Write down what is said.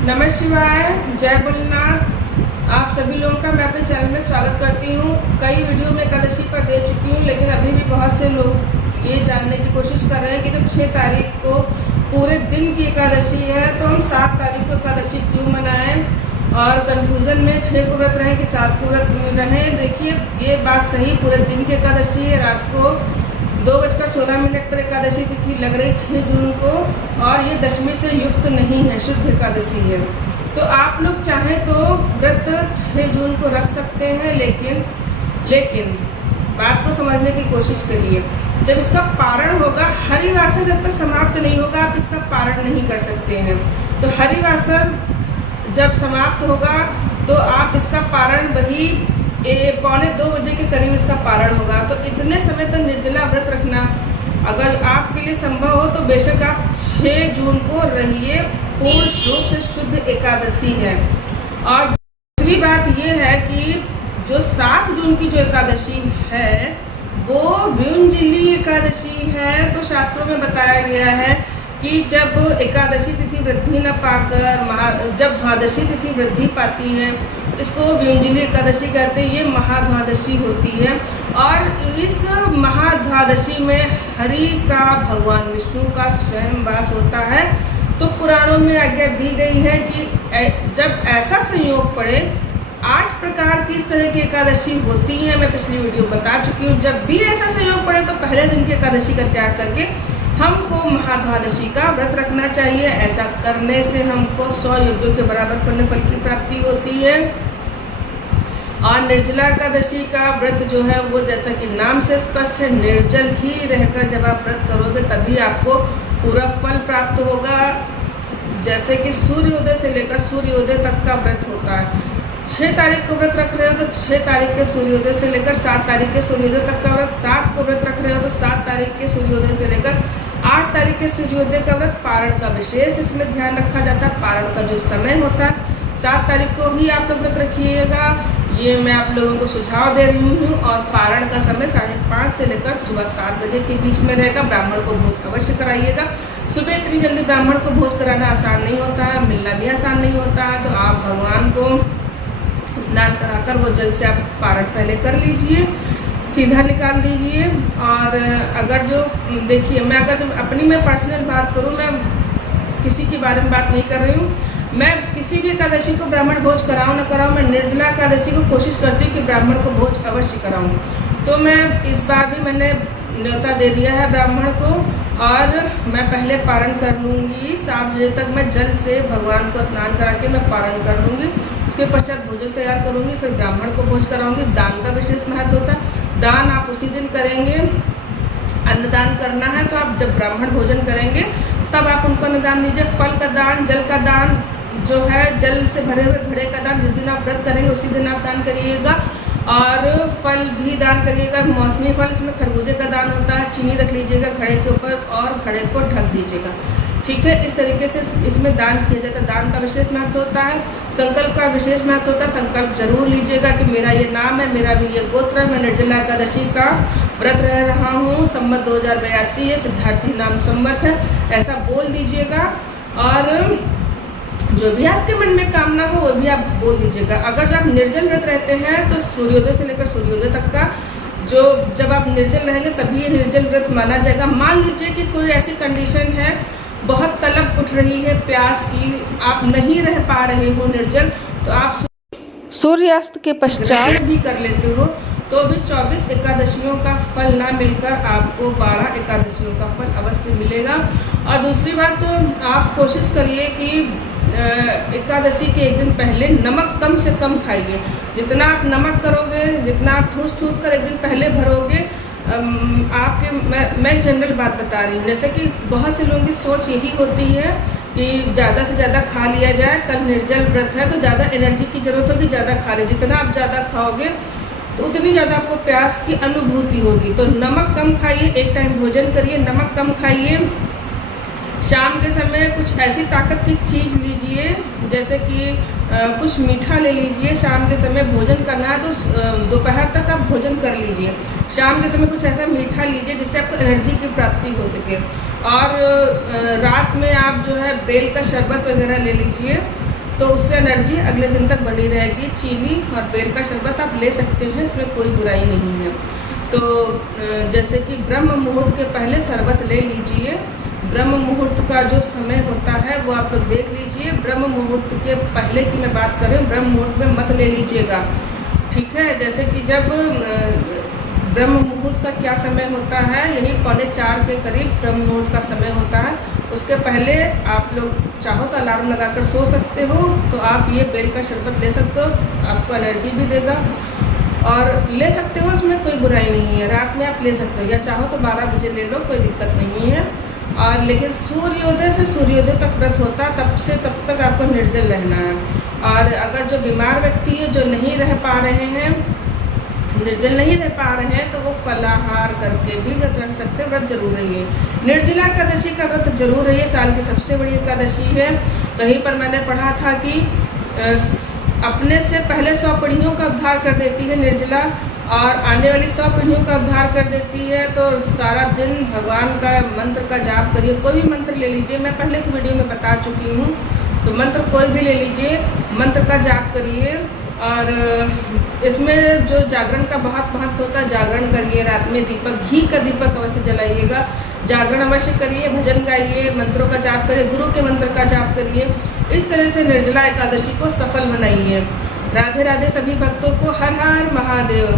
नमः शिवाय, जय भोलेनाथ। आप सभी लोगों का मैं अपने चैनल में स्वागत करती हूँ। कई वीडियो में एकादशी पर दे चुकी हूँ, लेकिन अभी भी बहुत से लोग ये जानने की कोशिश कर रहे हैं कि जब 6 तारीख को पूरे दिन की एकादशी है तो हम 7 तारीख को एकादशी क्यों मनाएं, और कन्फ्यूज़न में 6 को व्रत रहें कि 7 को व्रत रहें। देखिए, ये बात सही, पूरे दिन की एकादशी है। रात को 2:16 पर एकादशी तिथि लग रही 6 जून को, और ये दशमी से युक्त नहीं है, शुद्ध एकादशी है। तो आप लोग चाहें तो व्रत 6 जून को रख सकते हैं, लेकिन बात को समझने की कोशिश करिए। जब इसका पारण होगा, हरिवासर जब तक समाप्त नहीं होगा आप इसका पारण नहीं कर सकते हैं। तो हरिवासर जब समाप्त होगा तो आप इसका पारण वही 1:45-2 बजे के करीब इसका पारण होगा। तो इतने समय तक निर्जला व्रत रखना अगर आपके लिए संभव हो तो बेशक आप 6 जून को रहिए। पूर्ण रूप से शुद्ध एकादशी है। और दूसरी बात ये है कि जो 7 जून की जो एकादशी है वो व्युंजिली एकादशी है। तो शास्त्रों में बताया गया है कि जब एकादशी तिथि वृद्धि न पाकर जब द्वादशी तिथि वृद्धि पाती है, इसको व्युंजिली एकादशी कहते हैं। ये महाद्वादशी होती है, और इस महाद्वादशी में हरि का, भगवान विष्णु का स्वयं वास होता है। तो पुराणों में आज्ञा दी गई है कि जब ऐसा संयोग पड़े, 8 प्रकार की इस तरह की एकादशी होती हैं, मैं पिछली वीडियो बता चुकी हूँ। जब भी ऐसा संयोग पड़े तो पहले दिन की एकादशी का त्याग करके हमको महाद्वादशी का व्रत रखना चाहिए। ऐसा करने से हमको 100 यज्ञों के बराबर पुण्य फल की प्राप्ति होती है। और निर्जला एकादशी का व्रत जो है वो, जैसा कि नाम से स्पष्ट है, निर्जल ही रहकर जब आप व्रत करोगे तभी आपको पूरा फल प्राप्त होगा। जैसे कि सूर्योदय से लेकर सूर्योदय तक का व्रत होता है। 6 तारीख को व्रत रख रहे हो तो 6 तारीख के सूर्योदय से लेकर 7 तारीख के सूर्योदय तक का व्रत, 7 को व्रत रख रहे हो तो 7 तारीख के सूर्योदय से लेकर 8 तारीख के सूर्योदय का व्रत। पारण का विशेष इसमें ध्यान रखा जाता है। पारण का जो समय होता है 7 तारीख को ही आप लोग व्रत रखिएगा, ये मैं आप लोगों को सुझाव दे रही हूँ। और पारण का समय 5:30 से लेकर सुबह 7 बजे के बीच में रहेगा। ब्राह्मण को भोज अवश्य कराइएगा। सुबह इतनी जल्दी ब्राह्मण को भोज कराना आसान नहीं होता है, मिलना भी आसान नहीं होता है। तो आप भगवान को स्नान कराकर वो जल से आप पारण पहले कर लीजिए, सीधा निकाल दीजिए। और अगर जो देखिए, मैं अगर जब अपनी मैं पर्सनल बात करूँ, मैं किसी के बारे में बात नहीं कर रही हूँ। मैं किसी भी एकादशी को ब्राह्मण भोज कराऊँ न कराऊँ, मैं निर्जला एकादशी को कोशिश करती हूँ कि ब्राह्मण को भोज अवश्य कराऊँ। तो मैं इस बार भी मैंने न्योता दे दिया है ब्राह्मण को, और मैं पहले पारण कर लूँगी। 7 बजे तक मैं जल से भगवान को स्नान करा के मैं पारण कर लूँगी। उसके पश्चात भोजन तैयार करूँगी, फिर ब्राह्मण को भोज कराऊँगी। दान का विशेष महत्व होता है। दान आप उसी दिन करेंगे। अन्नदान करना है तो आप जब ब्राह्मण भोजन करेंगे तब आप उनको अन्नदान दीजिए। फल का दान, जल का दान जो है, जल से भरे हुए घड़े का दान जिस दिन आप व्रत करेंगे उसी दिन आप दान करिएगा। और फल भी दान करिएगा। मौसमी फल, इसमें खरबूजे का दान होता है। चीनी रख लीजिएगा घड़े के ऊपर और घड़े को ढक दीजिएगा, ठीक है। इस तरीके से इसमें दान किया जाता है। दान का विशेष महत्व होता है। संकल्प का विशेष महत्व होता है। संकल्प जरूर लीजिएगा कि मेरा ये नाम है, मेरा भी ये गोत्र है, मैं निर्जला एकादशी का व्रत रह रहा हूँ, संवत 2082 है, सिद्धार्थी नाम संवत है, ऐसा बोल दीजिएगा। और जो भी आपके मन में कामना हो वो भी आप बोल दीजिएगा। अगर आप निर्जल व्रत रहते हैं तो सूर्योदय से लेकर सूर्योदय तक का जो, जब आप निर्जल रहेंगे तभी ये निर्जल व्रत माना जाएगा। मान लीजिए कि कोई ऐसी कंडीशन है, बहुत तलब उठ रही है प्यास की, आप नहीं रह पा रहे हो निर्जल, तो आप सूर्यास्त के पश्चात भी कर लेते हो तो भी 24 एकादशियों का फल ना मिलकर आपको 12 एकादशियों का फल अवश्य मिलेगा। और दूसरी बात, तो आप कोशिश करिए कि एकादशी के एक दिन पहले नमक कम से कम खाइए। जितना आप नमक करोगे, जितना आप ठूस कर एक दिन पहले भरोगे, आपके मैं जनरल बात बता रही हूँ। जैसे कि बहुत से लोगों की सोच यही होती है कि ज़्यादा से ज़्यादा खा लिया जाए, कल निर्जल व्रत है तो ज़्यादा एनर्जी की ज़रूरत होगी, ज़्यादा खा लीजिए। जितना आप ज़्यादा खाओगे तो उतनी ज़्यादा आपको प्यास की अनुभूति होगी। तो नमक कम खाइए, एक टाइम भोजन करिए, नमक कम खाइए। शाम के समय कुछ ऐसी ताकत की चीज़ लीजिए, जैसे कि कुछ मीठा ले लीजिए। शाम के समय भोजन करना है तो दोपहर तक आप भोजन कर लीजिए। शाम के समय कुछ ऐसा मीठा लीजिए जिससे आपको एनर्जी की प्राप्ति हो सके। और रात में आप जो है बेल का शरबत वगैरह ले लीजिए। तो उससे एनर्जी अगले दिन तक बनी रहेगी। चीनी और बेल का शरबत आप ले सकते हैं, इसमें कोई बुराई नहीं है। तो जैसे कि ब्रह्म मुहूर्त के पहले शरबत ले लीजिए। ब्रह्म मुहूर्त का जो समय होता है वो आप लोग देख लीजिए। ब्रह्म मुहूर्त के पहले की मैं बात करें, ब्रह्म मुहूर्त में मत ले लीजिएगा, ठीक है। जैसे कि जब ब्रह्म मुहूर्त का क्या समय होता है, यही 3:45 के करीब ब्रह्म मुहूर्त का समय होता है। उसके पहले आप लोग चाहो तो अलार्म लगाकर सो सकते हो, तो आप ये बेल का शरबत ले सकते हो, आपको एनर्जी भी देगा और ले सकते हो, उसमें कोई बुराई नहीं है। रात में आप ले सकते हो या चाहो तो 12 बजे ले लो, कोई दिक्कत नहीं है। और लेकिन सूर्योदय से सूर्योदय तक व्रत होता है, तब से तब तक आपको निर्जल रहना है। और अगर जो बीमार व्यक्ति है, जो नहीं रह पा रहे हैं, निर्जल नहीं रह पा रहे हैं, तो वो फलाहार करके भी व्रत रख सकते हैं। व्रत जरूर रहिए, निर्जला एकादशी का व्रत जरूर रहिए। साल की सबसे बड़ी एकादशी है। कहीं पर मैंने पढ़ा था कि अपने से पहले 100 पीढ़ियों का उद्धार कर देती है निर्जला, और आने वाली 100 पीढ़ियों का उद्धार कर देती है। तो सारा दिन भगवान का मंत्र का जाप करिए। कोई भी मंत्र ले लीजिए, मैं पहले की वीडियो में बता चुकी हूँ। तो मंत्र कोई भी ले लीजिए, मंत्र का जाप करिए। और इसमें जो जागरण का बहुत महत्व होता है, जागरण करिए। रात में दीपक, घी का दीपक अवश्य जलाइएगा। जागरण अवश्य करिए, भजन गाइए, मंत्रों का जाप करिए, गुरु के मंत्र का जाप करिए। इस तरह से निर्जला एकादशी को सफल बनाइए। राधे राधे सभी भक्तों को। हर हर महादेव।